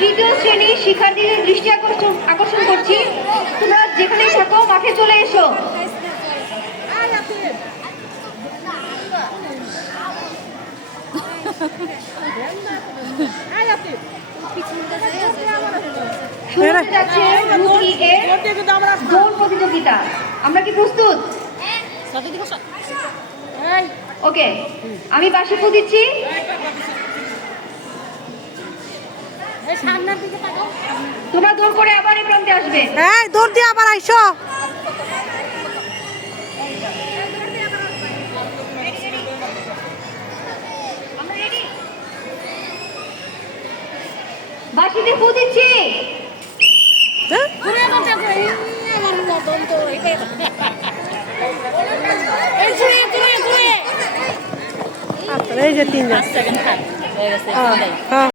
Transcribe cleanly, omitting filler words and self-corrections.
তৃতীয় শ্রেণীর শিক্ষার্থীদের দৃষ্টি আকর্ষণ করছি, তোমরা যেখানেই থাকো মাঠে চলে এসো। শুরু হতে যাচ্ছে দৌড় প্রতিযোগিতা। আমরা কি প্রস্তুত? ওকে, আমি বাঁশি ফু দিচ্ছি। তোমরা দৌড় করে আবার এই প্রান্তে আসবে। হ্যাঁ, দৌড় দিয়ে আবার আইসো। বাঁশিতে ফু দিচ্ছি। এই যে 3 জন।